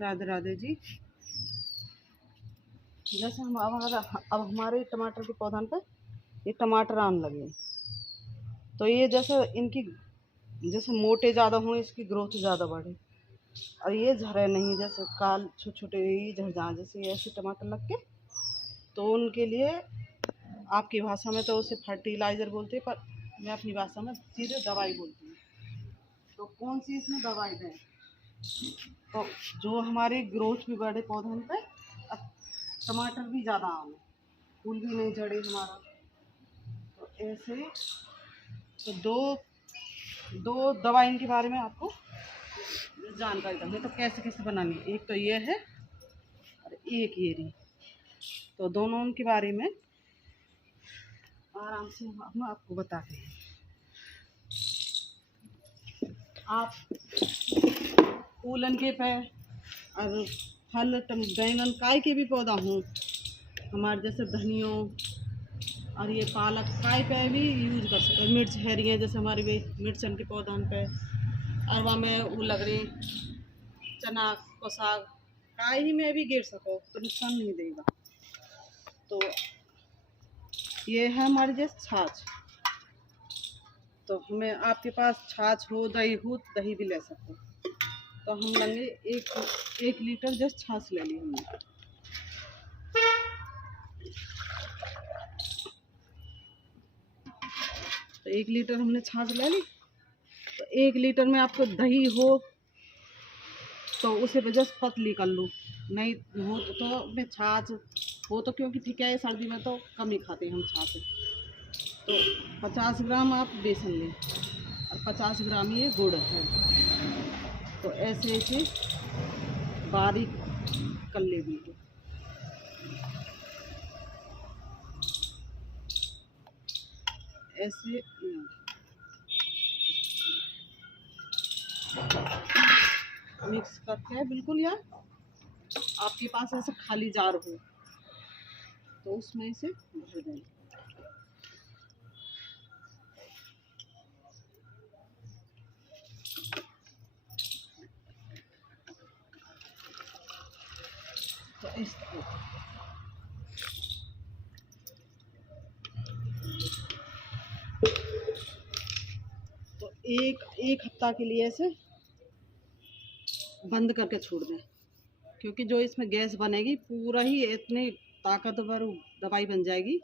राधे राधे जी। जैसे हम अब हमारे टमाटर के पौधन पे ये टमाटर आने लगे, तो ये जैसे इनकी जैसे मोटे ज़्यादा हों, इसकी ग्रोथ ज़्यादा बढ़े और ये झरे नहीं, जैसे काल छोटे छोटे ही झड़ जाए जैसे ऐसे टमाटर लग के। तो उनके लिए आपकी भाषा में तो उसे फर्टिलाइज़र बोलते हैं, पर मैं अपनी भाषा में सीधे दवाई बोलती हूँ। तो कौन सी इसमें दवाई दें तो जो हमारी ग्रोथ भी बढ़े पौधों पे, टमाटर भी ज़्यादा आए, फूल भी नहीं झड़े हमारा। तो ऐसे तो दो दो दवाई इनके बारे में आपको जानकारी दूँगी। तो कैसे कैसे बनानी है, एक तो ये है और एक ये रही। तो दोनों के बारे में आराम से हम आपको बताते हैं। आप फूलन के पे और फल बैंगन काय के भी पौधा हों, हमारे जैसे धनियों और ये पालक काय पे भी यूज कर सकते हैं। मिर्च है रही है जैसे हमारे भी मिर्चन के पौधों पे, अरवा में वो लग रही चना को साग काय ही में भी गिर सको तो नुकसान नहीं देगा। तो ये है हमारे जैसे छाछ। तो हमें आपके पास छाछ हो, दही हो, दही भी ले सकते। तो हम लेंगे एक लीटर जस्ट छाछ ले ली हमने। तो 1 लीटर हमने छाछ ले ली। तो 1 लीटर में आपको दही हो तो उसे जस्ट पतली कर लो, नहीं हो तो अपने छाछ हो तो, क्योंकि ठीक है सर्दी में तो कम ही खाते हैं हम छाछ। तो 50 ग्राम आप बेसन लें और 50 ग्राम ये गुड़ है। तो ऐसे ऐसे बारीक कर ले बिल्कुल। ऐसे मिक्स करके बिल्कुल, या आपके पास ऐसे खाली जार हो तो उसमें से भर दें। तो इस तो एक हफ्ता के लिए ऐसे बंद करके छोड़ दें, क्योंकि जो इसमें गैस बनेगी पूरा ही इतनी ताकतवर दवाई बन जाएगी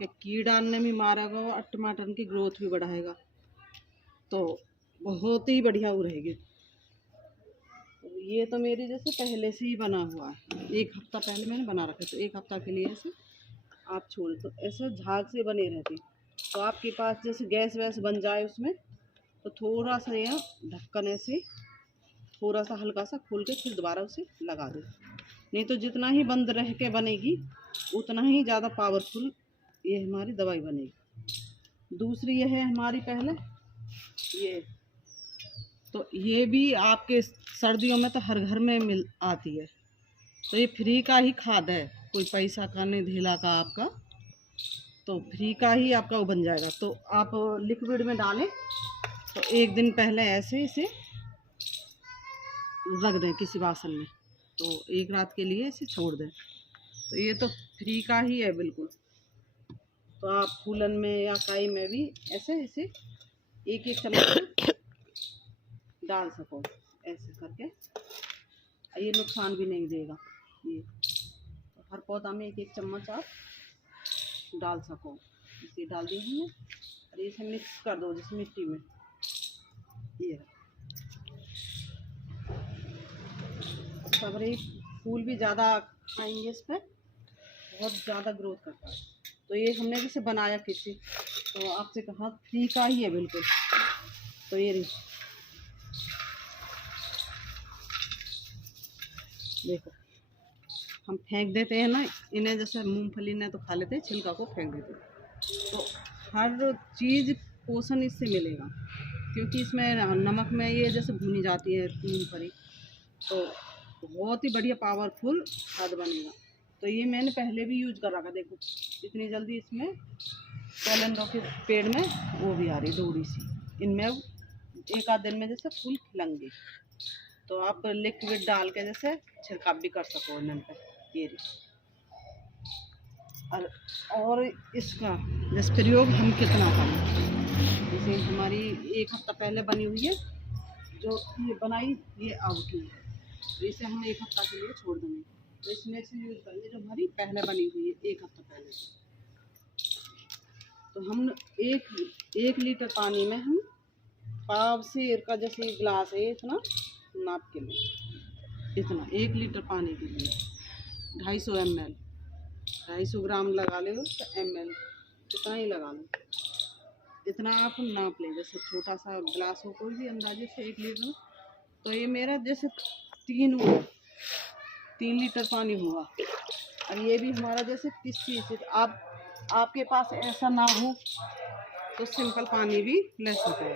कि कीड़ा ने भी मारेगा और टमाटर की ग्रोथ भी बढ़ाएगा। तो बहुत ही बढ़िया वो रहेगी। तो ये तो मेरी जैसे पहले से ही बना हुआ है, 1 हफ्ता पहले मैंने बना रखा। तो 1 हफ्ता के लिए ऐसे आप छोड़, तो ऐसे झाग से बने रहती। तो आपके पास जैसे गैस वैस बन जाए उसमें, तो थोड़ा सा यह ढक्कन ऐसे थोड़ा सा हल्का सा खोल के फिर दोबारा उसे लगा दो। नहीं तो जितना ही बंद रह के बनेगी उतना ही ज़्यादा पावरफुल ये हमारी दवाई बनेगी। दूसरी ये है हमारी पहले ये, तो ये भी आपके सर्दियों में तो हर घर में मिल आती है। तो ये फ्री का ही खाद है, कोई पैसा का नहीं ढीला का आपका, तो फ्री का ही आपका वो बन जाएगा। तो आप लिक्विड में डालें तो 1 दिन पहले ऐसे इसे रख दें किसी बासन में, तो 1 रात के लिए इसे छोड़ दें। तो ये तो फ्री का ही है बिल्कुल। तो आप फूलन में या काई में भी ऐसे ऐसे 1-1 चम्मच डाल सको ऐसे करके, ये नुकसान भी नहीं देगा। ये तो हर पौधा में 1-1 चम्मच आप डाल सको। इसे डाल दी हमने और इसे मिक्स कर दो जिस मिट्टी में। ये सब्री फूल भी ज़्यादा आएंगे, इस पर बहुत ज़्यादा ग्रोथ करता है। तो ये हमने जैसे बनाया किसी, तो आपसे कहा फ्री का ही है बिल्कुल। तो ये देखो, हम फेंक देते हैं ना इन्हें, जैसे मूंगफली ने तो खा लेते हैं, छिलका को फेंक देते हैं। तो हर चीज़ पोषण इससे मिलेगा, क्योंकि इसमें नमक में ये जैसे भुनी जाती है मूंगफली, तो बहुत ही बढ़िया पावरफुल खाद बनेगा। तो ये मैंने पहले भी यूज कर रखा। देखो इतनी जल्दी इसमें कैलेंडर के पेड़ में वो भी आ रही डोरी सी, इनमें 1 आध दिन में जैसे फूल खिलेंगे। तो आप लिक्विड डाल के जैसे छिड़काव भी कर सको नल पे। ये और इसका जैसे प्रयोग हम कितना करें, जैसे हमारी 1 हफ्ता पहले बनी हुई है, जो ये बनाई ये अब की है, तो इसे हम 1 हफ्ता के लिए छोड़ देंगे। तो इसमें से यूज़ करेंगे जो हमारी पहले बनी हुई है 1 हफ्ता पहले। तो हम एक लीटर पानी में हम पाव सेर का जैसे गिलास है इतना नाप के लिए, इतना 1 लीटर पानी के लिए 250 ml, 250 ग्राम लगा ले तो ml इतना ही लगा लो, इतना आप नाप लें। जैसे छोटा सा गिलास हो कोई भी अंदाजे से 1 लीटर, तो ये मेरा जैसे 3 लीटर पानी हुआ। और ये भी हमारा जैसे 30 आपके पास ऐसा ना हो तो सिंपल पानी भी ले सको।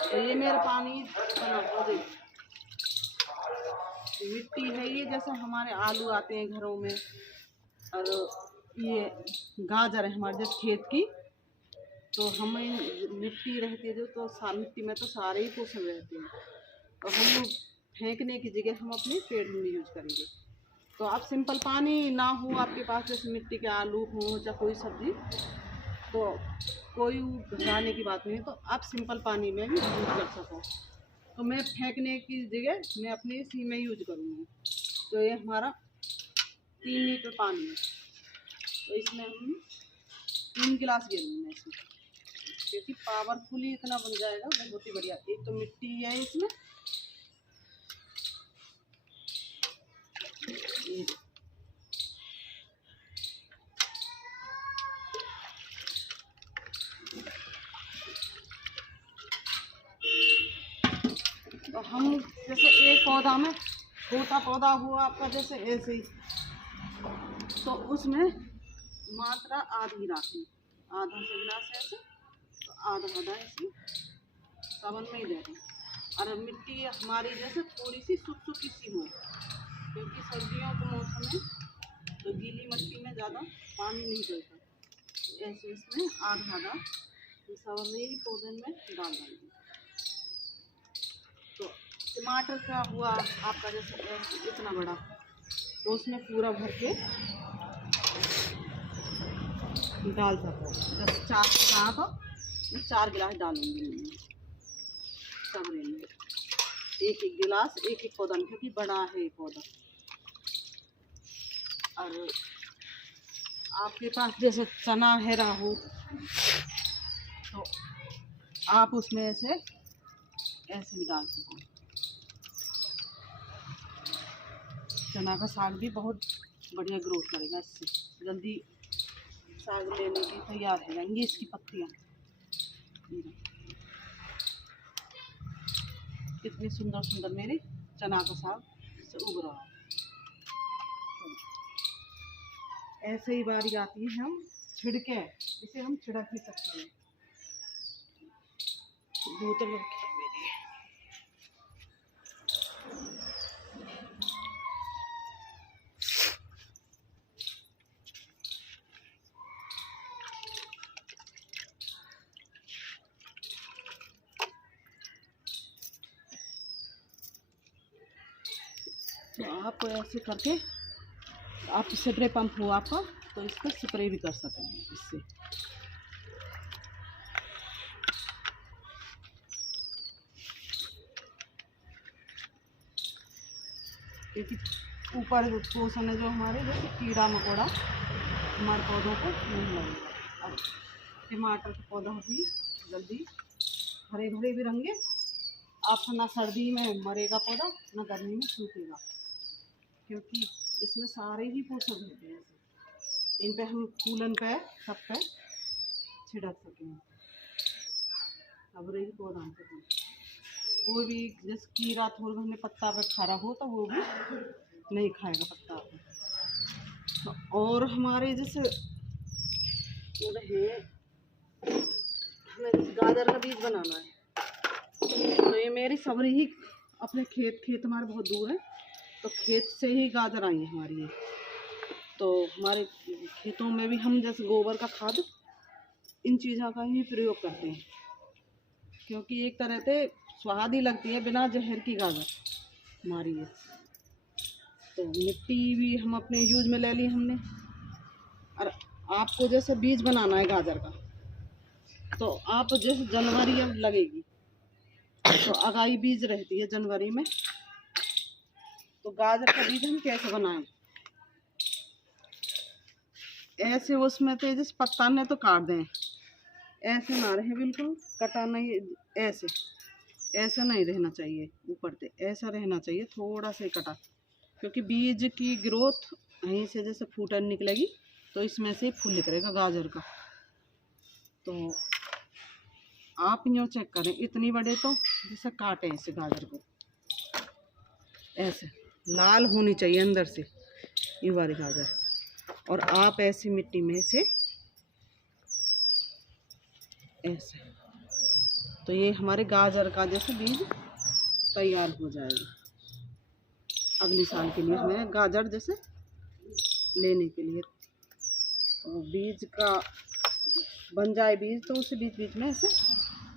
तो ये मेरा पानी मिट्टी है, ये जैसे हमारे आलू आते हैं घरों में, और ये गाजर है हमारे जैसे खेत की, तो हमें मिट्टी रहती है जो, तो मिट्टी में तो सारे ही पोषण रहते हैं, तो हम लोग फेंकने की जगह हम अपने पेड़ में यूज करेंगे। तो आप सिंपल पानी ना हो आपके पास, जैसे मिट्टी के आलू हो या कोई सब्जी, तो कोई घबराने की बात नहीं है, तो आप सिंपल पानी में भी यूज कर सको। तो मैं फेंकने की जगह मैं अपने इसी में यूज करूँगी। तो ये हमारा 3 लीटर पानी है, तो इसमें हम 3 गिलास गिरूँगी मैं इसमें, क्योंकि पावरफुली इतना बन जाएगा बहुत ही बढ़िया। एक तो मिट्टी है इसमें, तो हम जैसे एक पौधा में छोटा पौधा हुआ आपका जैसे ऐसे ही, तो उसमें मात्रा आधी राखी, आधा से गिलास ऐसे, तो आधा ऐसे सावन में ही दे दें। और मिट्टी हमारी जैसे थोड़ी सी सूखी सी हो, क्योंकि सर्दियों के मौसम में तो गीली मिट्टी में ज़्यादा पानी नहीं चलता, ऐसे इसमें आधा सवरी पौधे में डाल देंगे। तो टमाटर का हुआ आपका जैसे ऐसे इतना बड़ा, तो उसमें पूरा भर के डाल सको। जैसे 4 हाँ, तो मैं 4 गिलास डालूँगी सवरे में, एक गिलास एक पौधा में, क्योंकि बड़ा है ये पौधा। और आपके पास जैसे चना है राहू, तो आप उसमें ऐसे भी डाल सको। चना का साग भी बहुत बढ़िया ग्रोथ करेगा, इससे जल्दी साग लेने की तैयार हो जाएंगी इसकी पत्तियाँ। कितनी सुंदर सुंदर मेरी चना का साग से उग रहा है। ऐसे ही बारी आती है, हम छिड़के इसे हम छिड़क भी सकते हैं। बोतल रखी है मेरी, तो आप ऐसे करके आप स्प्रे पंप हो आपका, तो इसको स्प्रे भी कर सकते हैं इससे। क्योंकि ऊपर पोषण है जो हमारे जैसे कीड़ा मकोड़ा हमारे पौधों को नहीं लगेगा। अब टमाटर का पौधा भी जल्दी हरे भरे भी रहेंगे, आप ना सर्दी में मरेगा पौधा ना गर्मी में सूखेगा, क्योंकि इसमें सारे ही पोषक होते हैं। इन पे हम फूलन पे सब पे छिड़क सकें। अब रही पौधा पे कोई भी जैसे कीड़ा थोड़ा हमने पत्ता पे खा रहा हो तो वो भी नहीं खाएगा पत्ता पे। तो और हमारे जैसे है, हमें गाजर का बीज बनाना है, तो ये मेरी सबरी ही अपने खेत हमारे बहुत दूर है, तो खेत से ही गाजर आई है हमारी ये। तो हमारे खेतों में भी हम जैसे गोबर का खाद इन चीज़ों का ही प्रयोग करते हैं, क्योंकि एक तरह से स्वाद ही लगती है बिना जहर की गाजर। हमारी ये। तो मिट्टी भी हम अपने यूज में ले ली हमने। और आपको जैसे बीज बनाना है गाजर का, तो आप जैसे जनवरी अब लगेगी, तो अगाई बीज रहती है जनवरी में, तो गाजर का बीज हम कैसे बनाएं? ऐसे उसमें तो जैसे पत्ता ने तो काट दें, ऐसे ना रहे बिल्कुल कटा नहीं, ऐसे ऐसा नहीं रहना चाहिए, ऊपर से ऐसा रहना चाहिए, थोड़ा सा ही कटा, क्योंकि बीज की ग्रोथ यहीं से जैसे फूटन निकलेगी तो इसमें से फूल निकलेगा गाजर का। तो आप यूँ चेक करें, इतनी बड़े तो जैसे काटें इसे गाजर को, ऐसे लाल होनी चाहिए अंदर से ये वाली गाजर, और आप ऐसी मिट्टी में से ऐसे, तो ये हमारे गाजर का जैसे बीज तैयार हो जाएगा अगले साल के लिए हमें गाजर जैसे लेने के लिए। तो बीज का बन जाए बीज तो उसे बीच बीच में ऐसे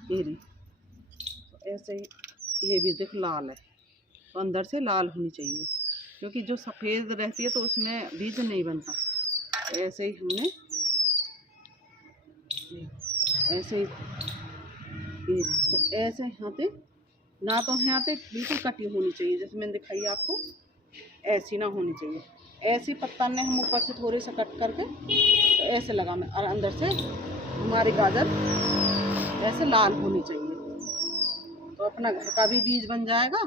घेरी, तो ऐसे ही ये भी देख लाल है, तो अंदर से लाल होनी चाहिए, क्योंकि जो सफ़ेद रहती है तो उसमें बीज नहीं बनता। तो ऐसे ही हमने ऐसे ही तो ऐसे यहाँ पे ना, तो यहाँ पे बिल्कुल कटी होनी चाहिए, जैसे मैंने दिखाई आपको, ऐसी ना होनी चाहिए। ऐसे पत्ता ने हम ऊपर से थोड़े सा कट करके तो ऐसे लगा में, और अंदर से हमारी गाजर ऐसे लाल होनी चाहिए, तो अपना घर का भी बीज बन जाएगा,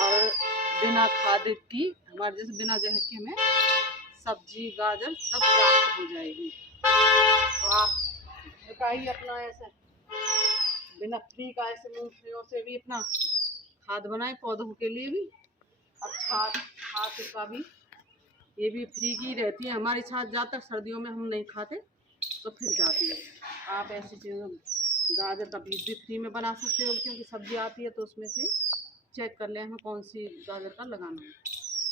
और बिना खाद की हमारे जैसे बिना जहर के हमें सब्जी गाजर सब प्राप्त हो जाएगी। तो आप घर का ही अपना ऐसे बिना फ्री का ऐसे मूंगफलियों से भी अपना खाद बनाए पौधों के लिए भी, और खाद का भी ये भी फ्री की रहती है हमारी। छाछ ज़्यादातर सर्दियों में हम नहीं खाते तो फिर जाती है। आप ऐसी चीज़ों, गाजर का बीज भी फ्री में बना सकते हो, क्योंकि सब्जी आती है तो उसमें से चेक कर लें हमें कौन सी गाजर का लगाना है।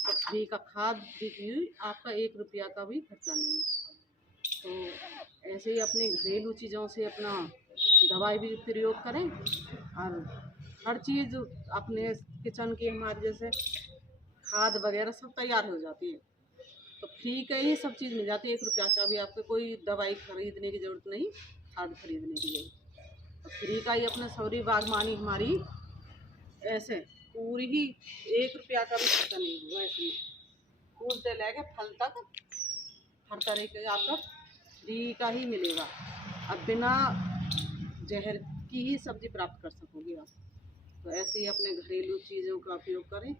तो फ्री का खाद भी आपका 1 रुपया का भी खर्चा नहीं है। तो ऐसे ही अपने घरेलू चीज़ों से अपना दवाई भी प्रयोग करें, और हर चीज़ अपने किचन के हमारे जैसे खाद वगैरह सब तैयार हो जाती है, तो फ्री का ही सब चीज़ मिल जाती है। 1 रुपया का भी आपको कोई दवाई खरीदने की ज़रूरत नहीं, खाद खरीदने की ज़रूरत, तो फ्री का ही अपना सौरी बागवानी हमारी ऐसे पूरी ही 1 रुपया का भी खर्चा नहीं हुआ। ऐसे फूल से लेके फल तक हर तरीके का आपका फ्री का ही मिलेगा, अब बिना जहर की ही सब्जी प्राप्त कर सकोगे आप। तो ऐसे ही अपने घरेलू चीज़ों का उपयोग करें।